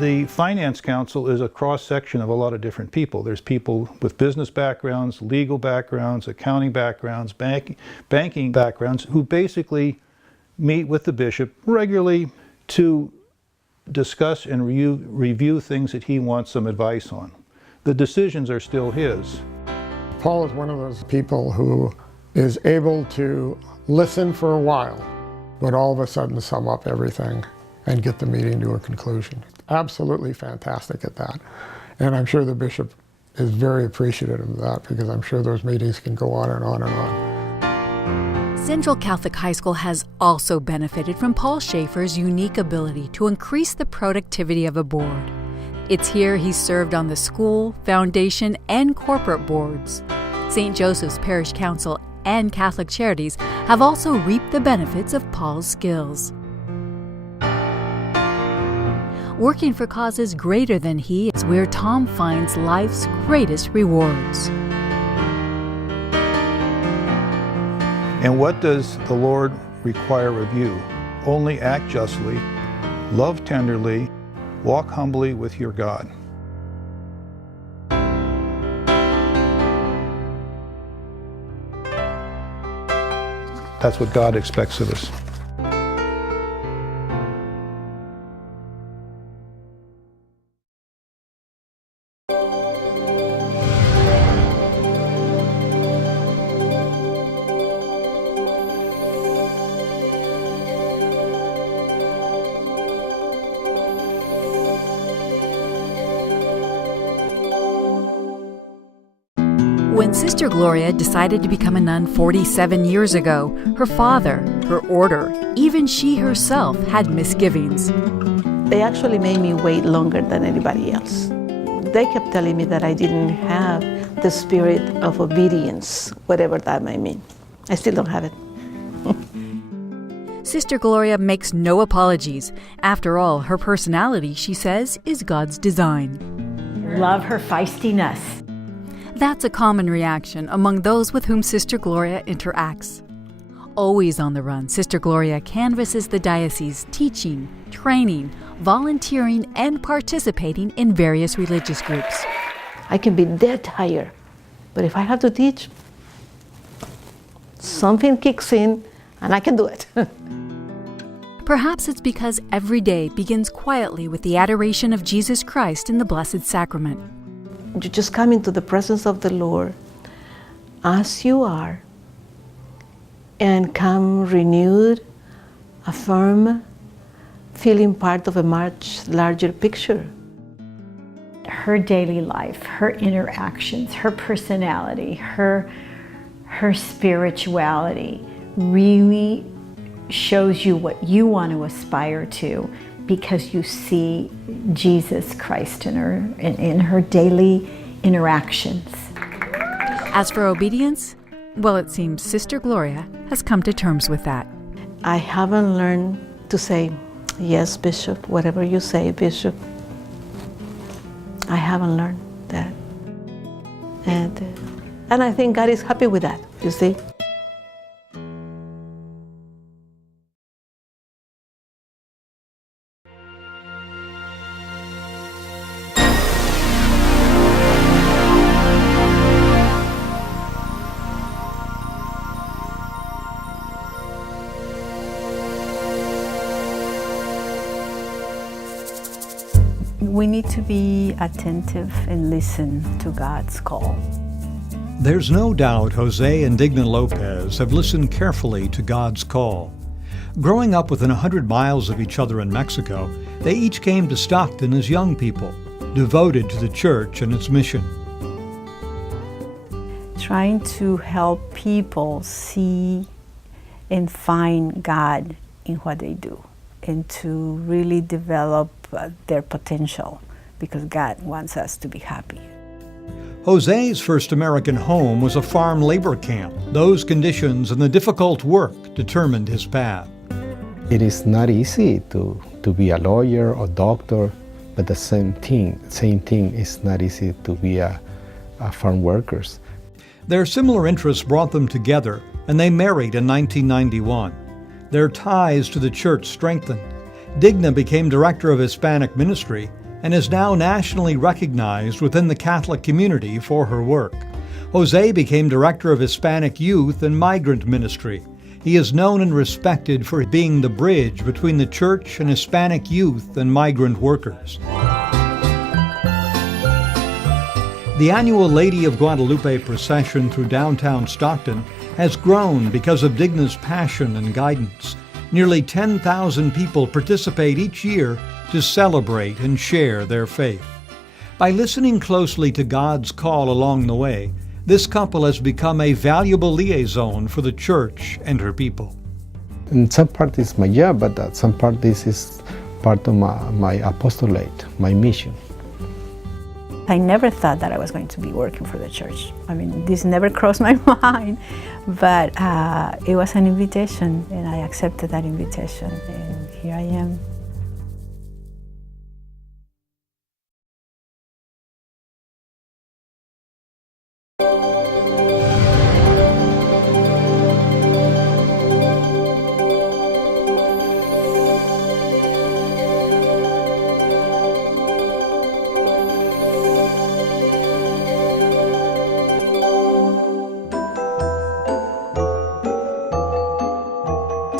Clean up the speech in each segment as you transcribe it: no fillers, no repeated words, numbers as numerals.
The Finance Council is a cross-section of a lot of different people. There's people with business backgrounds, legal backgrounds, accounting backgrounds, banking backgrounds, who basically meet with the bishop regularly to discuss and review things that he wants some advice on. The decisions are still his. Paul is one of those people who is able to listen for a while, but all of a sudden sum up everything and get the meeting to a conclusion. Absolutely fantastic at that. And I'm sure the bishop is very appreciative of that, because I'm sure those meetings can go on and on and on. Central Catholic High School has also benefited from Paul Schaefer's unique ability to increase the productivity of a board. It's here he served on the school, foundation, and corporate boards. St. Joseph's Parish Council and Catholic Charities have also reaped the benefits of Paul's skills. Working for causes greater than he is where Tom finds life's greatest rewards. And what does the Lord require of you? Only act justly, love tenderly, walk humbly with your God. That's what God expects of us. When Sister Gloria decided to become a nun 47 years ago, her father, her order, even she herself had misgivings. They actually made me wait longer than anybody else. They kept telling me that I didn't have the spirit of obedience, whatever that might mean. I still don't have it. Sister Gloria makes no apologies. After all, her personality, she says, is God's design. Love her feistiness. That's a common reaction among those with whom Sister Gloria interacts. Always on the run, Sister Gloria canvasses the diocese, teaching, training, volunteering, and participating in various religious groups. I can be dead tired, but if I have to teach, something kicks in and I can do it. Perhaps it's because every day begins quietly with the adoration of Jesus Christ in the Blessed Sacrament. You just come into the presence of the Lord as you are and come renewed, affirmed, feeling part of a much larger picture. Her daily life, her interactions, her personality, her spirituality really shows you what you want to aspire to, because you see Jesus Christ in her daily interactions. As for obedience, well, it seems Sister Gloria has come to terms with that. I haven't learned to say, yes, Bishop, whatever you say, Bishop. I haven't learned that. And I think God is happy with that, you see. We need to be attentive and listen to God's call. There's no doubt Jose and Digna Lopez have listened carefully to God's call. Growing up within 100 miles of each other in Mexico, they each came to Stockton as young people, devoted to the church and its mission. Trying to help people see and find God in what they do, and to really develop their potential, because God wants us to be happy. Jose's first American home was a farm labor camp. Those conditions and the difficult work determined his path. It is not easy to be a lawyer or doctor, but the same thing is not easy to be a farm workers. Their similar interests brought them together, and they married in 1991. Their ties to the church strengthened. Digna became director of Hispanic ministry, and is now nationally recognized within the Catholic community for her work. Jose became Director of Hispanic Youth and Migrant Ministry. He is known and respected for being the bridge between the church and Hispanic youth and migrant workers. The annual Lady of Guadalupe procession through downtown Stockton has grown because of Digna's passion and guidance. Nearly 10,000 people participate each year to celebrate and share their faith. By listening closely to God's call along the way, this couple has become a valuable liaison for the church and her people. In some part it's my job, but at some part this is part of my apostolate, my mission. I never thought that I was going to be working for the church. I mean, this never crossed my mind, but it was an invitation, and I accepted that invitation, and here I am.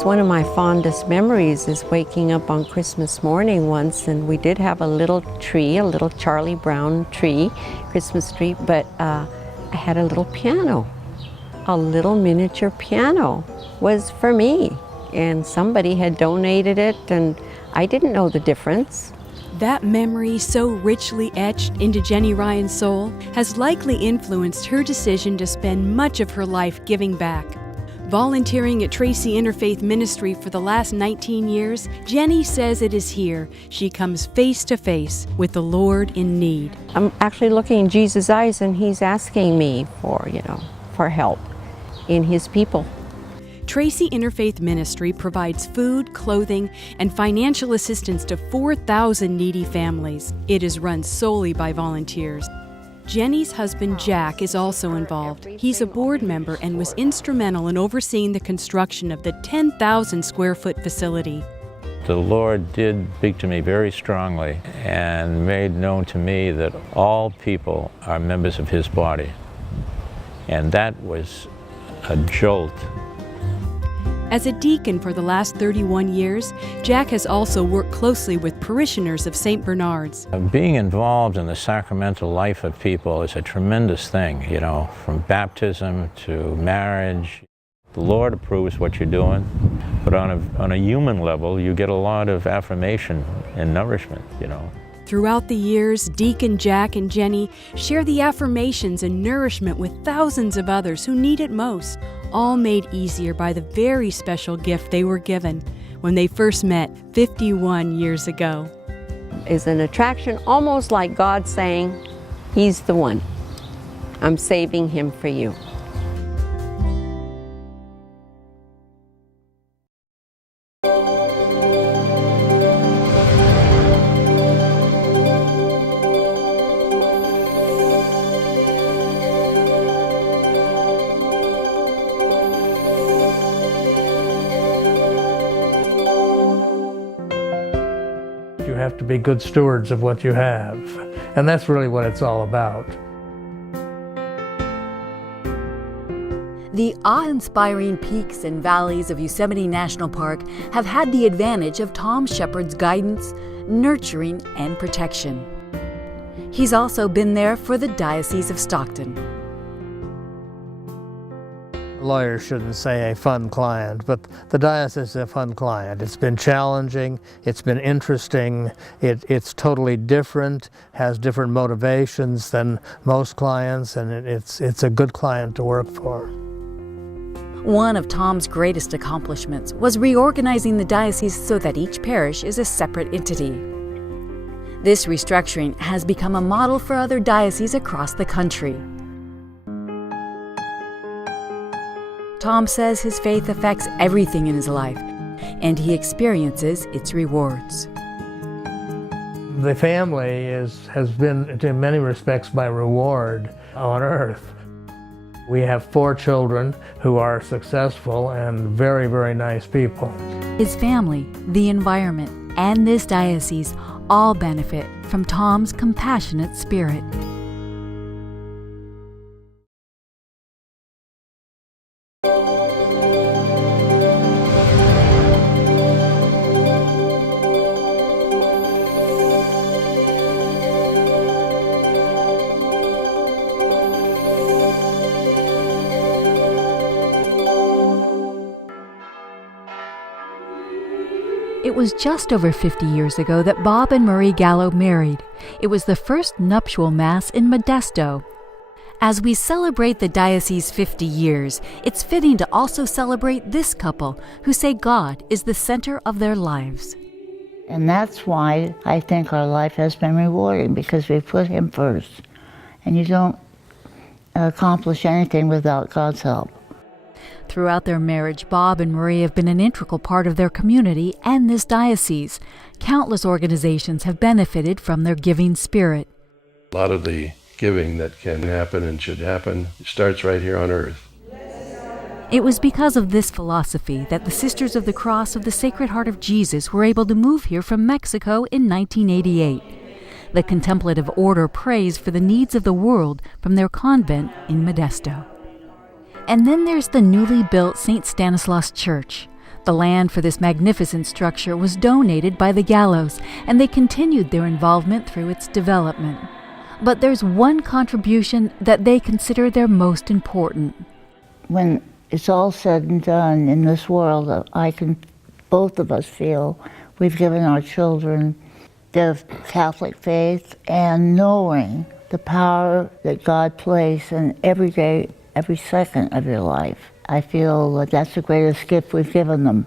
One of my fondest memories is waking up on Christmas morning once, and we did have a little tree, a little Charlie Brown tree, Christmas tree, but I had a little piano. A little miniature piano was for me, and somebody had donated it, and I didn't know the difference. That memory, so richly etched into Jennie Ryan's soul, has likely influenced her decision to spend much of her life giving back. Volunteering at Tracy Interfaith Ministry for the last 19 years, Jennie says it is here she comes face to face with the Lord in need. I'm actually looking in Jesus' eyes, and He's asking me for help in His people. Tracy Interfaith Ministry provides food, clothing, and financial assistance to 4,000 needy families. It is run solely by volunteers. Jennie's husband, Jack, is also involved. He's a board member and was instrumental in overseeing the construction of the 10,000 square foot facility. The Lord did speak to me very strongly and made known to me that all people are members of His body. And that was a jolt. As a deacon for the last 31 years, Jack has also worked closely with parishioners of St. Bernard's. Being involved in the sacramental life of people is a tremendous thing, from baptism to marriage. The Lord approves what you're doing, but on a human level, you get a lot of affirmation and nourishment, Throughout the years, Deacon Jack and Jennie share the affirmations and nourishment with thousands of others who need it most, all made easier by the very special gift they were given when they first met 51 years ago. It's an attraction almost like God saying, He's the one. I'm saving him for you. You have to be good stewards of what you have. And that's really what it's all about. The awe-inspiring peaks and valleys of Yosemite National Park have had the advantage of Tom Shepard's guidance, nurturing, and protection. He's also been there for the Diocese of Stockton. Lawyers shouldn't say a fun client, but the diocese is a fun client. It's been challenging, it's been interesting, it's totally different, has different motivations than most clients, and it's a good client to work for. One of Tom's greatest accomplishments was reorganizing the diocese so that each parish is a separate entity. This restructuring has become a model for other dioceses across the country. Tom says his faith affects everything in his life, and he experiences its rewards. The family has been, in many respects, my reward on earth. We have 4 children who are successful and very, very nice people. His family, the environment, and this diocese all benefit from Tom's compassionate spirit. It was just over 50 years ago that Bob and Marie Gallo married. It was the first nuptial mass in Modesto. As we celebrate the diocese's 50 years, it's fitting to also celebrate this couple who say God is the center of their lives. And that's why I think our life has been rewarding, because we put Him first. And you don't accomplish anything without God's help. Throughout their marriage, Bob and Marie have been an integral part of their community and this diocese. Countless organizations have benefited from their giving spirit. A lot of the giving that can happen and should happen starts right here on earth. It was because of this philosophy that the Sisters of the Cross of the Sacred Heart of Jesus were able to move here from Mexico in 1988. The Contemplative Order prays for the needs of the world from their convent in Modesto. And then there's the newly built St. Stanislaus Church. The land for this magnificent structure was donated by the Gallos, and they continued their involvement through its development. But there's one contribution that they consider their most important. When it's all said and done in this world, both of us feel we've given our children the Catholic faith and knowing the power that God places in every day, every second of your life. I feel that that's the greatest gift we've given them.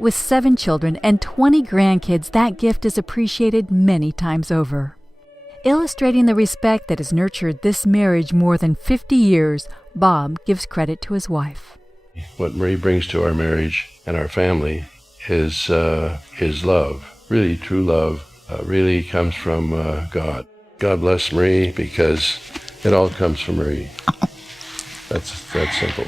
With 7 children and 20 grandkids, that gift is appreciated many times over. Illustrating the respect that has nurtured this marriage more than 50 years, Bob gives credit to his wife. What Marie brings to our marriage and our family is love. Really true love really comes from God. God bless Marie, because it all comes from Marie. That's that simple.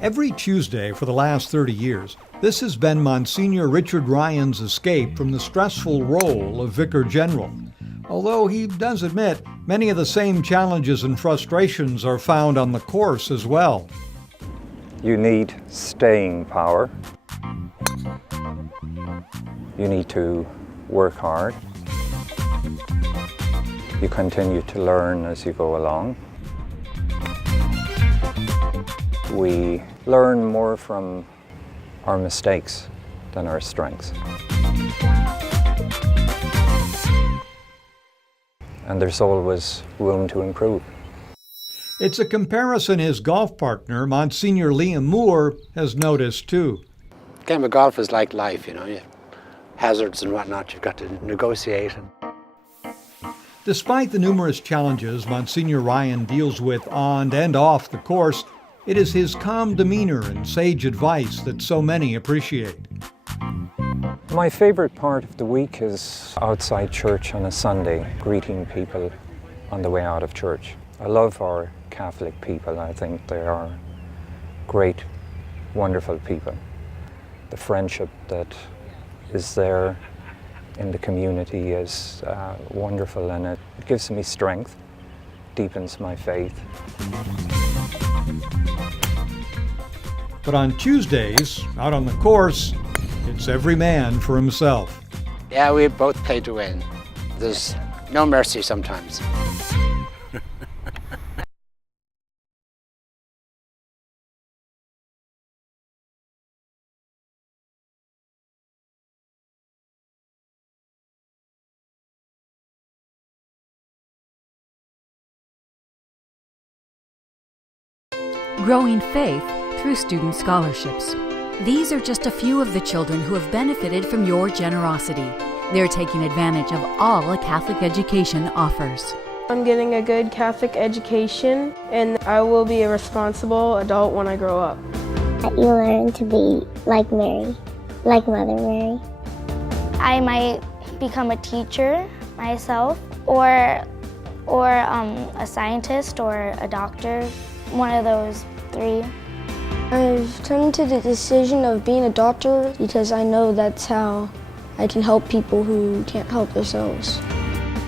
Every Tuesday for the last 30 years, this has been Monsignor Richard Ryan's escape from the stressful role of Vicar General. Although he does admit many of the same challenges and frustrations are found on the course as well. You need staying power. You need to work hard. You continue to learn as you go along. We learn more from our mistakes than our strengths. And there's always room to improve. It's a comparison his golf partner, Monsignor Liam Moore, has noticed too. The game of golf is like life, you know, hazards and whatnot, you've got to negotiate. Despite the numerous challenges Monsignor Ryan deals with on and off the course, it is his calm demeanor and sage advice that so many appreciate. My favorite part of the week is outside church on a Sunday, greeting people on the way out of church. I love our Catholic people. I think they are great, wonderful people. The friendship that is there in the community is wonderful, and it gives me strength, deepens my faith. But on Tuesdays, out on the course, it's every man for himself. Yeah, we both play to win. There's no mercy sometimes. Growing faith through student scholarships. These are just a few of the children who have benefited from your generosity. They're taking advantage of all a Catholic education offers. I'm getting a good Catholic education, and I will be a responsible adult when I grow up. You learn to be like Mary, like Mother Mary. I might become a teacher myself, or a scientist or a doctor, one of those three. I've come to the decision of being a doctor because I know that's how I can help people who can't help themselves.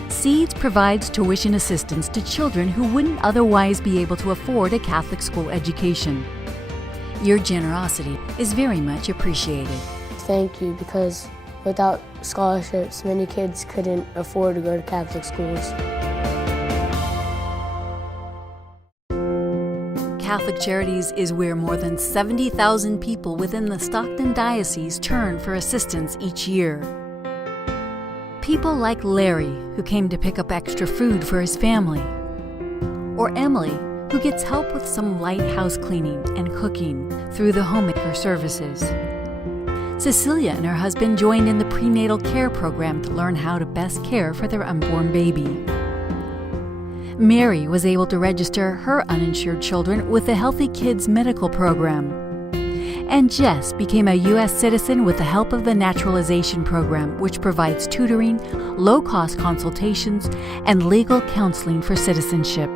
Seeds provides tuition assistance to children who wouldn't otherwise be able to afford a Catholic school education. Your generosity is very much appreciated. Thank you, because without scholarships, many kids couldn't afford to go to Catholic schools. Catholic Charities is where more than 70,000 people within the Stockton Diocese turn for assistance each year. People like Larry, who came to pick up extra food for his family, or Emily, who gets help with some light house cleaning and cooking through the homemaker services. Cecilia and her husband joined in the prenatal care program to learn how to best care for their unborn baby. Mary was able to register her uninsured children with the Healthy Kids Medical Program. And Jess became a U.S. citizen with the help of the Naturalization Program, which provides tutoring, low-cost consultations, and legal counseling for citizenship.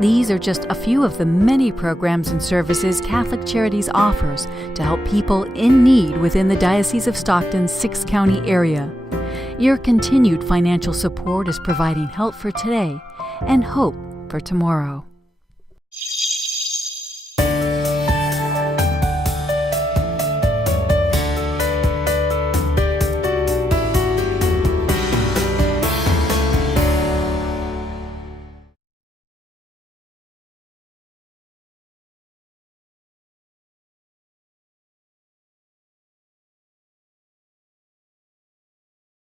These are just a few of the many programs and services Catholic Charities offers to help people in need within the Diocese of Stockton's 6-county area. Your continued financial support is providing help for today and hope for tomorrow.